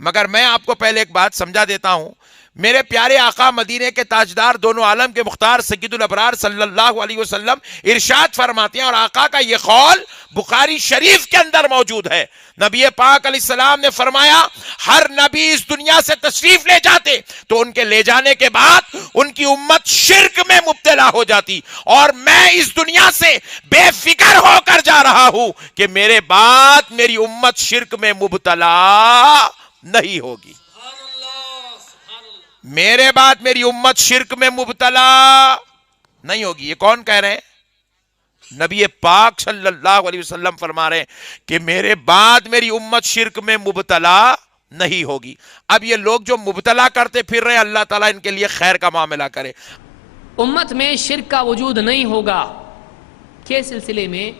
مگر میں آپ کو پہلے ایک بات سمجھا دیتا ہوں. میرے پیارے آقا مدینے کے تاجدار دونوں عالم کے مختار سید الابرار صلی اللہ علیہ وسلم ارشاد فرماتے ہیں، اور آقا کا یہ قول بخاری شریف کے اندر موجود ہے. نبی پاک علیہ السلام نے فرمایا ہر نبی اس دنیا سے تشریف لے جاتے تو ان کے لے جانے کے بعد ان کی امت شرک میں مبتلا ہو جاتی، اور میں اس دنیا سے بے فکر ہو کر جا رہا ہوں کہ میرے بعد میری امت شرک میں مبتلا نہیں ہوگی. میرے بعد میری امت شرک میں مبتلا نہیں ہوگی. یہ کون کہہ رہے ہیں؟ نبی پاک صلی اللہ علیہ وسلم فرما رہے ہیں کہ میرے بعد میری امت شرک میں مبتلا نہیں ہوگی. اب یہ لوگ جو مبتلا کرتے پھر رہے، اللہ تعالیٰ ان کے لیے خیر کا معاملہ کرے. امت میں شرک کا وجود نہیں ہوگا کے سلسلے میں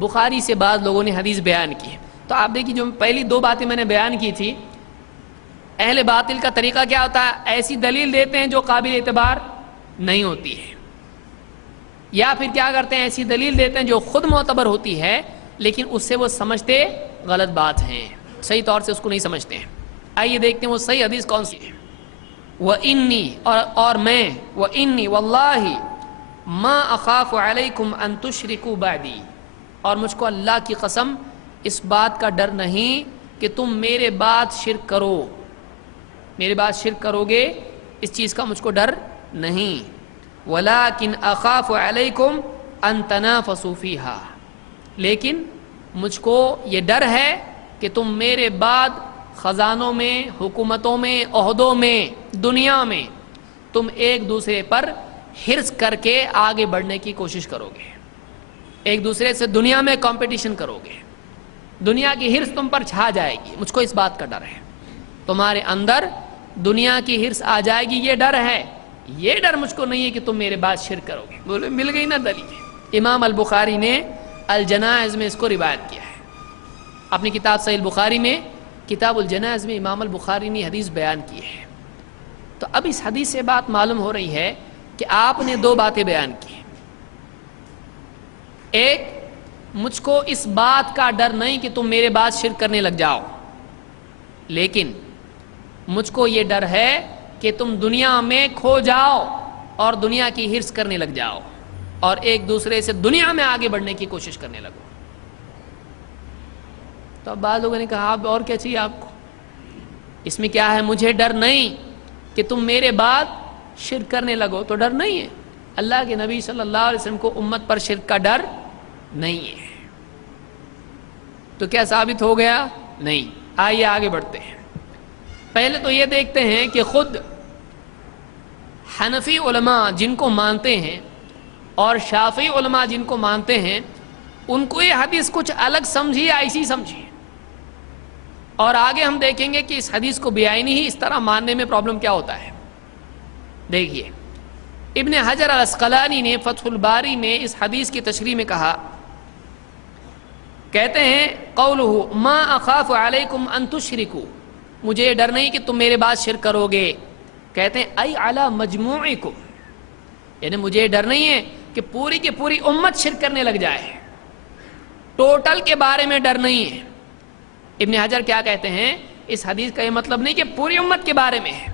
بخاری سے بعض لوگوں نے حدیث بیان کی. تو آپ دیکھیے، جو پہلی دو باتیں میں نے بیان کی تھی، اہل باطل کا طریقہ کیا ہوتا ہے؟ ایسی دلیل دیتے ہیں جو قابل اعتبار نہیں ہوتی ہے، یا پھر کیا کرتے ہیں، ایسی دلیل دیتے ہیں جو خود معتبر ہوتی ہے لیکن اس سے وہ سمجھتے غلط بات ہیں، صحیح طور سے اس کو نہیں سمجھتے ہیں. آئیے دیکھتے ہیں وہ صحیح حدیث کون سی ہے. وَإِنِّي اور میں وَإِنِّي وَاللَّهِ مَا أَخَافُ عَلَيْكُمْ أَن تُشْرِكُوا بَعْدِي، اور مجھ کو اللہ کی قسم اس بات کا ڈر نہیں کہ تم میرے بعد شرک کرو، میرے بعد شرک کرو گے، اس چیز کا مجھ کو ڈر نہیں. وَلَكِنْ أَخَافُ عَلَيْكُمْ أَن تَنَافَسُوا فِيهَا، لیکن مجھ کو یہ ڈر ہے کہ تم میرے بعد خزانوں میں، حکومتوں میں، عہدوں میں، دنیا میں تم ایک دوسرے پر حرص کر کے آگے بڑھنے کی کوشش کرو گے، ایک دوسرے سے دنیا میں کمپٹیشن کرو گے، دنیا کی حرص تم پر چھا جائے گی. مجھ کو اس بات کا ڈر ہے، تمہارے اندر دنیا کی حرص آ جائے گی، یہ ڈر ہے. یہ ڈر مجھ کو نہیں ہے کہ تم میرے بعد شرک کرو گے. بولے مل گئی نا دلیل. امام البخاری نے الجنائز میں اس کو روایت کیا ہے اپنی کتاب صحیح البخاری میں. کتاب الجنائز میں امام البخاری نے حدیث بیان کی ہے. تو اب اس حدیث سے بات معلوم ہو رہی ہے کہ آپ نے دو باتیں بیان کی. ایک، مجھ کو اس بات کا ڈر نہیں کہ تم میرے بعد شرک کرنے لگ جاؤ، لیکن مجھ کو یہ ڈر ہے کہ تم دنیا میں کھو جاؤ اور دنیا کی حرص کرنے لگ جاؤ اور ایک دوسرے سے دنیا میں آگے بڑھنے کی کوشش کرنے لگو. تو اب بعض لوگوں نے کہا اب اور کیا چاہیے آپ کو؟ اس میں کیا ہے؟ مجھے ڈر نہیں کہ تم میرے بعد شرک کرنے لگو. تو ڈر نہیں ہے. اللہ کے نبی صلی اللہ علیہ وسلم کو امت پر شرک کا ڈر نہیں ہے. تو کیا ثابت ہو گیا؟ نہیں. آئیے آگے بڑھتے ہیں. پہلے تو یہ دیکھتے ہیں کہ خود حنفی علماء جن کو مانتے ہیں اور شافعی علماء جن کو مانتے ہیں، ان کو یہ حدیث کچھ الگ سمجھی یا ایسی سمجھی. اور آگے ہم دیکھیں گے کہ اس حدیث کو بیعینی ہی اس طرح ماننے میں پرابلم کیا ہوتا ہے. دیکھیے، ابن حجر العسقلانی نے فتح الباری میں اس حدیث کی تشریح میں کہا، کہتے ہیں قولہ ما اخاف علیکم ان تشرکوا، مجھے ڈر نہیں کہ تم میرے بعد شرک کرو گے. کہتے ہیں ای علی مجموعکم، یعنی مجھے ڈر نہیں ہے کہ پوری کی پوری امت شرک کرنے لگ جائے، ٹوٹل کے بارے میں ڈر نہیں ہے. ابن حجر کیا کہتے ہیں؟ اس حدیث کا یہ مطلب نہیں کہ پوری امت کے بارے میں ہے.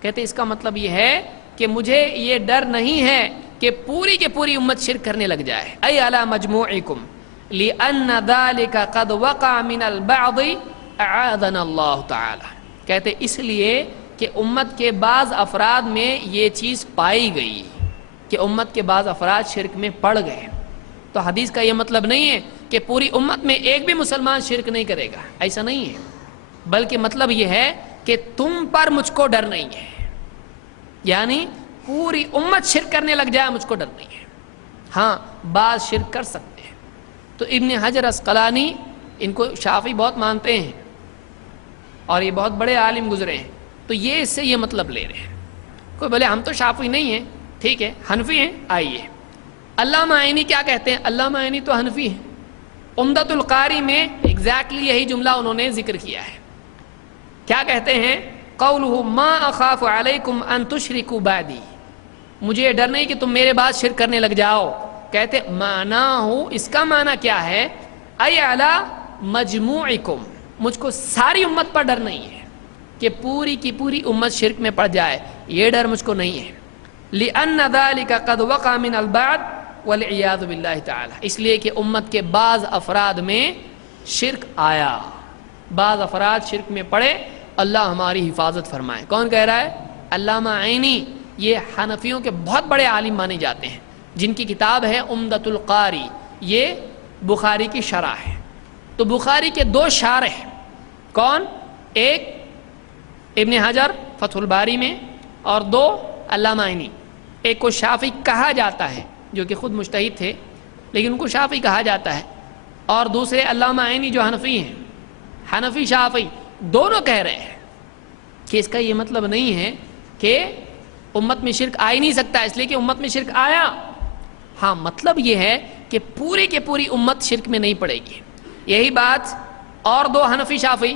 کہتے ہیں اس کا مطلب یہ ہے کہ مجھے یہ ڈر نہیں ہے کہ پوری کی پوری امت شرک کرنے لگ جائے. ای علی مجموعکم لأن ذلك قد وقع من البعض اعاذنا اللہ تعالی. کہتے اس لیے کہ امت کے بعض افراد میں یہ چیز پائی گئی کہ امت کے بعض افراد شرک میں پڑ گئے. تو حدیث کا یہ مطلب نہیں ہے کہ پوری امت میں ایک بھی مسلمان شرک نہیں کرے گا، ایسا نہیں ہے. بلکہ مطلب یہ ہے کہ تم پر مجھ کو ڈر نہیں ہے، یعنی پوری امت شرک کرنے لگ جائے مجھ کو ڈر نہیں ہے. ہاں بعض شرک کر سکتے ہیں. تو ابن حجر عسقلانی، ان کو شافعی بہت مانتے ہیں اور یہ بہت بڑے عالم گزرے ہیں، تو یہ اس سے یہ مطلب لے رہے ہیں. کوئی بولے ہم تو شافعی نہیں ہیں، ٹھیک ہے حنفی ہیں. آئیے علامہ عینی کیا کہتے ہیں؟ علامہ عینی تو حنفی ہیں. عمدۃ القاری میں ایگزیکٹلی یہی جملہ انہوں نے ذکر کیا ہے. کیا کہتے ہیں؟ قولہ ما اخاف علیکم ان تشرکوا بعدی، مجھے ڈر نہیں کہ تم میرے بعد شرک کرنے لگ جاؤ. کہتے معناہ، اس کا معنی کیا ہے؟ ای علی مجموعکم، مجھ کو ساری امت پر ڈر نہیں ہے. کہ پوری کی پوری امت شرک میں پڑ جائے، یہ ڈر مجھ کو نہیں ہے۔ لِأَنَّ ذَلِكَ قَدْ وَقَعَ مِنَ الْبَعْضِ وَالْعِيَاذُ بِاللَّهِ تَعَالَى، اس لیے کہ امت کے بعض افراد میں شرک آیا، بعض افراد شرک میں پڑے، اللہ ہماری حفاظت فرمائے۔ کون کہہ رہا ہے؟ علامہ عینی، یہ حنفیوں کے بہت بڑے عالم مانے جاتے ہیں، جن کی کتاب ہے عمدۃ القاری، یہ بخاری کی شرح ہے۔ تو بخاری کے دو شارح، کون؟ ایک ابن حجر فتح الباری میں، اور دو علامہ عینی۔ ایک کو شافعی کہا جاتا ہے، جو کہ خود مجتہد تھے لیکن ان کو شافعی کہا جاتا ہے، اور دوسرے علامہ عینی جو حنفی ہیں، حنفی شافعی دونوں کہہ رہے ہیں کہ اس کا یہ مطلب نہیں ہے کہ امت میں شرک آ ہی نہیں سکتا اس لیے کہ امت میں شرک آیا۔ ہاں، مطلب یہ ہے کہ پوری کے پوری امت شرک میں نہیں پڑے گی۔ یہی بات اور دو حنفی شافعی،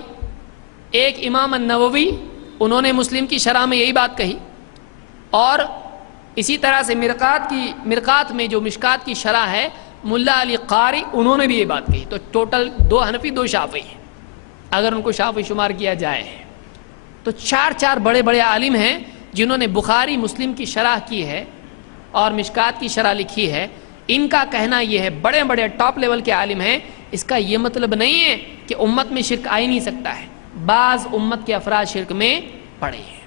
ایک امام النووی، انہوں نے مسلم کی شرح میں یہی بات کہی، اور اسی طرح سے مرقات میں جو مشکات کی شرح ہے ملا علی قاری، انہوں نے بھی یہ بات کہی۔ تو ٹوٹل دو حنفی دو شافعی، اگر ان کو شافعی شمار کیا جائے تو چار بڑے بڑے عالم ہیں جنہوں نے بخاری مسلم کی شرح کی ہے اور مشکات کی شرح لکھی ہے۔ ان کا کہنا یہ ہے، بڑے بڑے ٹاپ لیول کے عالم ہیں، اس کا یہ مطلب نہیں ہے کہ امت میں شرک آ ہی نہیں سکتا ہے، بعض امت کے افراد شرک میں پڑے ہیں۔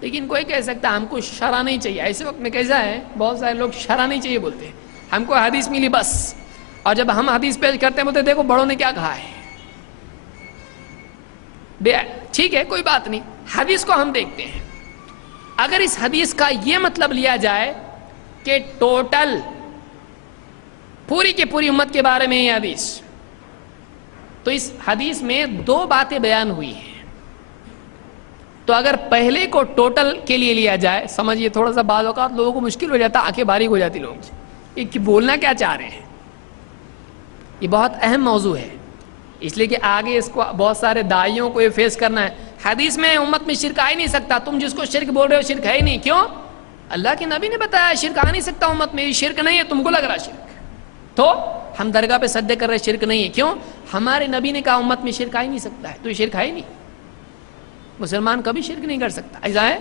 لیکن کوئی کہہ سکتا ہم کو شرح نہیں چاہیے، ایسے وقت میں کیسا ہے، بہت سارے لوگ شرح نہیں چاہیے بولتے ہیں، ہم کو حدیث ملی بس، اور جب ہم حدیث پیش کرتے ہیں بولتے دیکھو بڑوں نے کیا کہا ہے۔ ٹھیک ہے، کوئی بات نہیں، حدیث کو ہم دیکھتے ہیں۔ اگر اس حدیث کا یہ مطلب لیا جائے کہ ٹوٹل پوری کی پوری امت کے بارے میں یہ حدیث، تو اس حدیث میں دو باتیں بیان ہوئی ہیں۔ تو اگر پہلے کو ٹوٹل کے لیے لیا جائے، سمجھیے تھوڑا سا بعض اوقات لوگوں کو مشکل ہو جاتا، آنکھیں باریک ہو جاتی لوگوں سے، یہ بولنا کیا چاہ رہے ہیں۔ یہ بہت اہم موضوع ہے، اس لیے کہ آگے اس کو بہت سارے داعیوں کو یہ فیس کرنا ہے۔ حدیث میں امت میں شرک آ ہی نہیں سکتا، تم جس کو شرک بول رہے ہو شرک ہے ہی نہیں، کیوں؟ اللہ کے نبی نے بتایا شرک آ نہیں سکتا امت میں، یہ شرک نہیں ہے، تم کو لگ رہا شرک، تو ہم درگاہ پہ سجدے کر رہے شرک نہیں ہے، کیوں؟ ہمارے نبی نے کہا امت میں شرک آ ہی نہیں سکتا ہے، تو یہ شرک ہے ہی نہیں، مسلمان کبھی شرک نہیں کر سکتا۔ ایسا ہے؟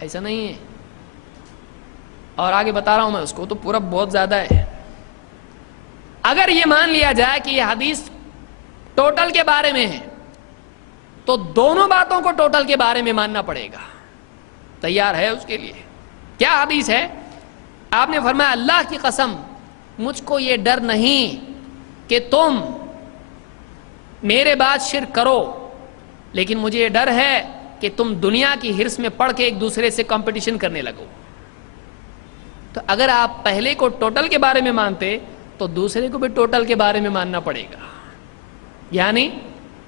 ایسا نہیں ہے، اور آگے بتا رہا ہوں میں اس کو، تو پورا بہت زیادہ ہے۔ اگر یہ مان لیا جائے کہ یہ حدیث ٹوٹل کے بارے میں ہے تو دونوں باتوں کو ٹوٹل کے بارے میں ماننا پڑے گا، تیار ہے اس کے لیے؟ کیا حدیث ہے؟ آپ نے فرمایا اللہ کی قسم مجھ کو یہ ڈر نہیں کہ تم میرے بعد شرک کرو، لیکن مجھے یہ ڈر ہے کہ تم دنیا کی ہرس میں پڑھ کے ایک دوسرے سے کمپٹیشن کرنے لگو۔ تو اگر آپ پہلے کو ٹوٹل کے بارے میں مانتے تو دوسرے کو بھی ٹوٹل کے بارے میں ماننا پڑے گا۔ یعنی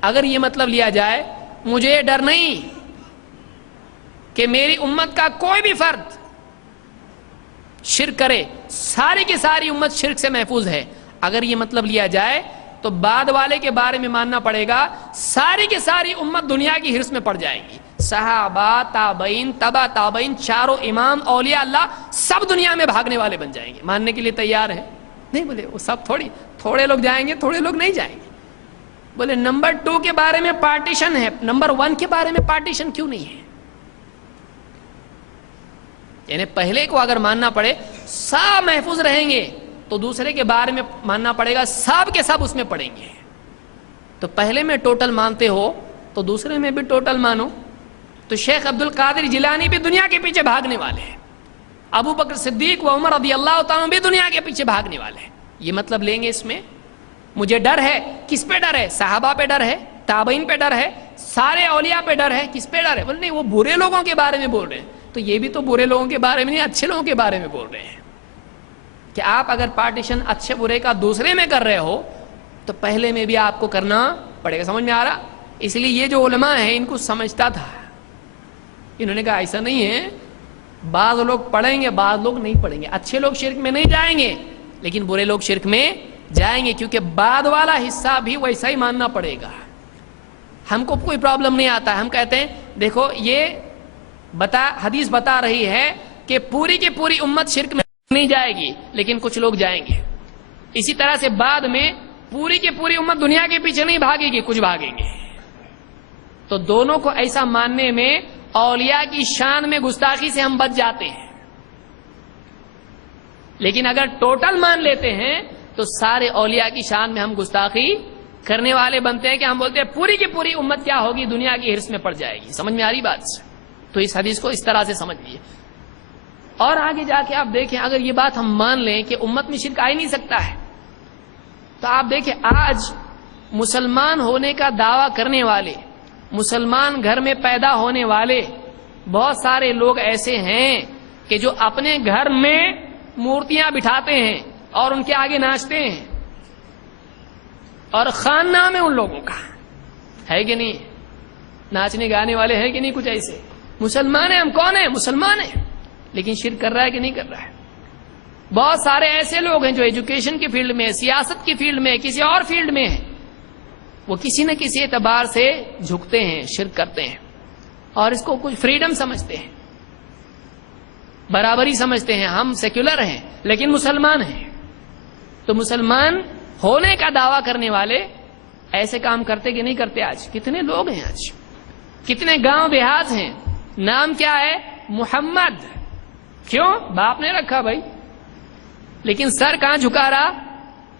اگر یہ مطلب لیا جائے مجھے یہ ڈر نہیں کہ میری امت کا کوئی بھی فرد شرک کرے، ساری کی ساری امت شرک سے محفوظ ہے، اگر یہ مطلب لیا جائے تو بعد والے کے بارے میں ماننا پڑے گا ساری کی ساری امت دنیا کی ہرس میں پڑ جائے گی، صحابہ، تابعین، تبع تابعین، چاروں امام، اولیاء اللہ سب دنیا میں بھاگنے والے بن جائیں گے۔ ماننے کے لیے تیار ہے؟ نہیں، بولے وہ سب تھوڑے لوگ جائیں گے، تھوڑے لوگ نہیں جائیں گے۔ بولے نمبر 2 کے بارے میں پارٹیشن ہے، نمبر 1 کے بارے میں پارٹیشن کیوں نہیں ہے؟ یعنی پہلے کو اگر ماننا پڑے سب محفوظ رہیں گے تو دوسرے کے بارے میں ماننا پڑے گا سب کے سب اس میں پڑیں گے۔ تو پہلے میں ٹوٹل مانتے ہو تو دوسرے میں بھی ٹوٹل مانو۔ تو شیخ عبد القادر جیلانی بھی دنیا کے پیچھے بھاگنے والے ہیں، ابو بکر صدیق و عمر رضی اللہ تعالیٰ بھی دنیا کے پیچھے بھاگنے والے ہیں۔ یہ مطلب لیں گے اس میں؟ مجھے ڈر ہے، کس پہ ڈر ہے؟ صحابہ پہ ڈر ہے، تابعین پہ ڈر ہے، سارے اولیاء پہ ڈر ہے، کس پہ ڈر ہے؟ بولے نہیں، وہ برے لوگوں کے بارے میں بول رہے ہیں، تو یہ بھی تو برے لوگوں کے بارے میں نہیں، اچھے لوگوں کے بارے میں بول رہے ہیں کہ آپ اگر پارٹیشن اچھے برے کا دوسرے میں کر رہے ہو تو پہلے میں بھی آپ کو کرنا پڑے گا۔ سمجھ میں آ رہا؟ اس لیے یہ جو علماء ہیں ان کو سمجھتا تھا، انہوں نے کہا ایسا نہیں ہے، بعض لوگ پڑھیں گے بعض لوگ نہیں پڑھیں گے، اچھے لوگ شرک میں نہیں جائیں گے لیکن برے لوگ شرک میں جائیں گے، کیونکہ بعد والا حصہ بھی ویسا ہی ماننا پڑے گا۔ ہم کو کوئی پرابلم نہیں آتا ہے، ہم کہتے ہیں دیکھو یہ حدیث بتا رہی ہے کہ پوری کی پوری امت شرک میں نہیں جائے گی لیکن کچھ لوگ جائیں گے، اسی طرح سے بعد میں پوری کی پوری امت دنیا کے پیچھے نہیں بھاگے گی، کچھ بھاگیں گے۔ تو دونوں کو ایسا ماننے میں اولیاء کی شان میں گستاخی سے ہم بچ جاتے ہیں. لیکن اگر ٹوٹل مان لیتے ہیں تو سارے اولیاء کی شان میں ہم گستاخی کرنے والے بنتے ہیں کہ ہم بولتے ہیں پوری کی پوری امت کیا ہوگی, دنیا کی ہرس میں پڑ جائے گی. سمجھ میں آ رہی بات؟ تو اس حدیث کو اس طرح سے سمجھ لیے. اور آگے جا کے آپ دیکھیں, اگر یہ بات ہم مان لیں کہ امت میں شرک آ ہی نہیں سکتا ہے, تو آپ دیکھیں آج مسلمان ہونے کا دعویٰ کرنے والے, مسلمان گھر میں پیدا ہونے والے بہت سارے لوگ ایسے ہیں کہ جو اپنے گھر میں مورتیاں بٹھاتے ہیں اور ان کے آگے ناچتے ہیں, اور خان نام ہے ان لوگوں کا, ہے کہ نہیں؟ ناچنے گانے والے ہیں کہ نہیں کچھ ایسے؟ مسلمان ہیں ہم, کون ہیں؟ مسلمان ہیں, لیکن شرک کر رہا ہے کہ نہیں کر رہا ہے؟ بہت سارے ایسے لوگ ہیں جو ایجوکیشن کی فیلڈ میں, سیاست کی فیلڈ میں, کسی اور فیلڈ میں ہیں, وہ کسی نہ کسی اعتبار سے جھکتے ہیں, شرک کرتے ہیں, اور اس کو کچھ فریڈم سمجھتے ہیں, برابری سمجھتے ہیں. ہم سیکولر ہیں لیکن مسلمان ہیں. تو مسلمان ہونے کا دعویٰ کرنے والے ایسے کام کرتے کہ نہیں کرتے؟ آج کتنے لوگ ہیں, آج کتنے گاؤں دیہات ہیں, نام کیا ہے؟ محمد. کیوں؟ باپ نے رکھا بھائی, لیکن سر کہاں جھکا رہا؟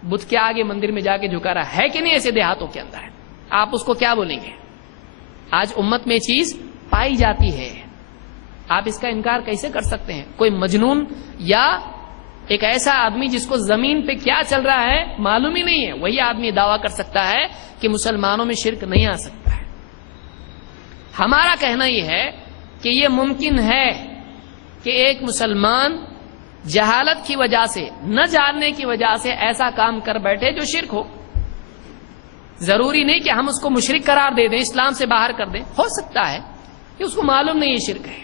بت کے آگے مندر میں جا کے جھکا رہا ہے کہ نہیں؟ ایسے دیہاتوں کے اندر آپ اس کو کیا بولیں گے؟ آج امت میں چیز پائی جاتی ہے, آپ اس کا انکار کیسے کر سکتے ہیں؟ کوئی مجنون یا ایک ایسا آدمی جس کو زمین پہ کیا چل رہا ہے معلوم ہی نہیں ہے, وہی آدمی دعویٰ کر سکتا ہے کہ مسلمانوں میں شرک نہیں آ سکتا ہے. ہمارا کہنا یہ ہے کہ یہ ممکن ہے کہ ایک مسلمان جہالت کی وجہ سے, نہ جاننے کی وجہ سے ایسا کام کر بیٹھے جو شرک ہو. ضروری نہیں کہ ہم اس کو مشرک قرار دے دیں, اسلام سے باہر کر دیں. ہو سکتا ہے کہ اس کو معلوم نہیں یہ شرک ہے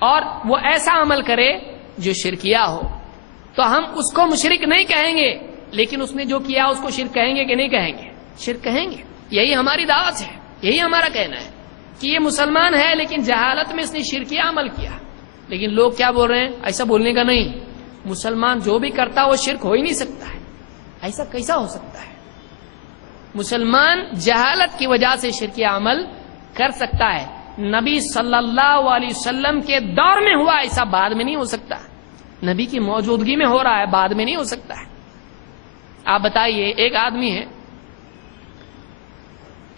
اور وہ ایسا عمل کرے جو شرکیہ ہو, تو ہم اس کو مشرک نہیں کہیں گے, لیکن اس نے جو کیا اس کو شرک کہیں گے کہ نہیں کہیں گے؟ شرک کہیں گے. یہی ہماری دعوت ہے, یہی ہمارا کہنا ہے کہ یہ مسلمان ہے لیکن جہالت میں اس نے شرکیہ عمل کیا. لیکن لوگ کیا بول رہے ہیں؟ ایسا بولنے کا نہیں, مسلمان جو بھی کرتا وہ شرک ہو ہی نہیں سکتا ہے. ایسا کیسا ہو سکتا ہے؟ مسلمان جہالت کی وجہ سے شرکیہ عمل کر سکتا ہے. نبی صلی اللہ علیہ وسلم کے دور میں ہوا ایسا, بعد میں نہیں ہو سکتا. نبی کی موجودگی میں ہو رہا ہے, بعد میں نہیں ہو سکتا ہے. آپ بتائیے, ایک آدمی ہے,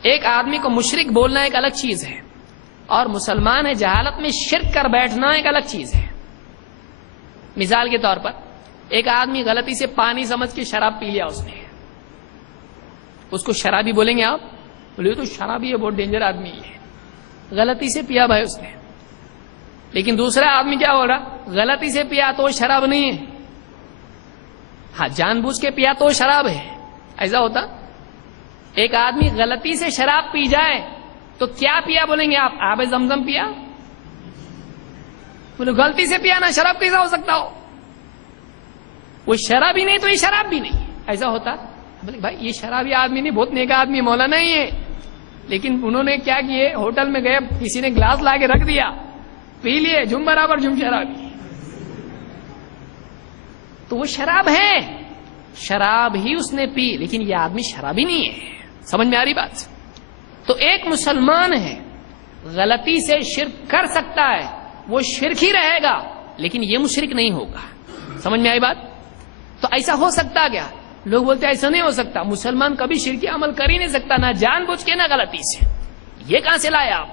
ایک آدمی کو مشرک بولنا ایک الگ چیز ہے, اور مسلمان ہے جہالت میں شرک کر بیٹھنا ایک الگ چیز ہے. مثال کے طور پر ایک آدمی غلطی سے پانی سمجھ کے شراب پی لیا, اس نے, اس کو شرابی بولیں گے آپ؟ بولے تو شرابی ہے, بہت ڈینجر آدمی ہے, غلطی سے پیا بھائی اس نے. لیکن دوسرا آدمی کیا ہو رہا؟ غلطی سے پیا تو شراب نہیں ہے, ہاں جان بوجھ کے پیا تو شراب ہے. ایسا ہوتا؟ ایک آدمی غلطی سے شراب پی جائے تو کیا پیا بولیں گے آپ؟ آب زمزم پیا. بولے غلطی سے پیا نا, شراب کیسا ہو سکتا ہو؟ وہ شراب ہی نہیں تو یہ شراب بھی نہیں. ایسا ہوتا؟ بولے بھائی یہ شرابی آدمی نہیں, بہت نیک آدمی, مولانا ہی ہے, لیکن انہوں نے کیا کیے, ہوٹل میں گئے, کسی نے گلاس لا کے رکھ دیا, پی لیے, جم برابر جم شرابی. تو وہ شراب ہے, شراب ہی اس نے پی, لیکن یہ آدمی شرابی نہیں ہے. سمجھ میں آ رہی بات؟ تو ایک مسلمان ہے, غلطی سے شرک کر سکتا ہے, وہ شرک ہی رہے گا, لیکن یہ مشرک نہیں ہوگا. سمجھ میں آئی بات؟ تو ایسا ہو سکتا کیا؟ لوگ بولتے ہیں ایسا نہیں ہو سکتا, مسلمان کبھی شرکی عمل کر ہی نہیں سکتا, نہ جان بوجھ کے نہ غلطی سے. یہ کہاں سے لائے آپ؟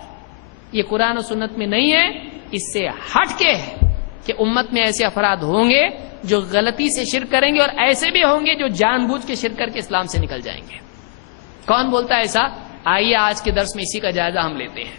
یہ قرآن و سنت میں نہیں ہے, اس سے ہٹ کے ہے کہ امت میں ایسے افراد ہوں گے جو غلطی سے شرک کریں گے, اور ایسے بھی ہوں گے جو جان بوجھ کے شرک کر کے اسلام سے نکل جائیں گے. کون بولتا ہے ایسا؟ آئیے آج کے درس میں اسی کا جائزہ ہم لیتے ہیں.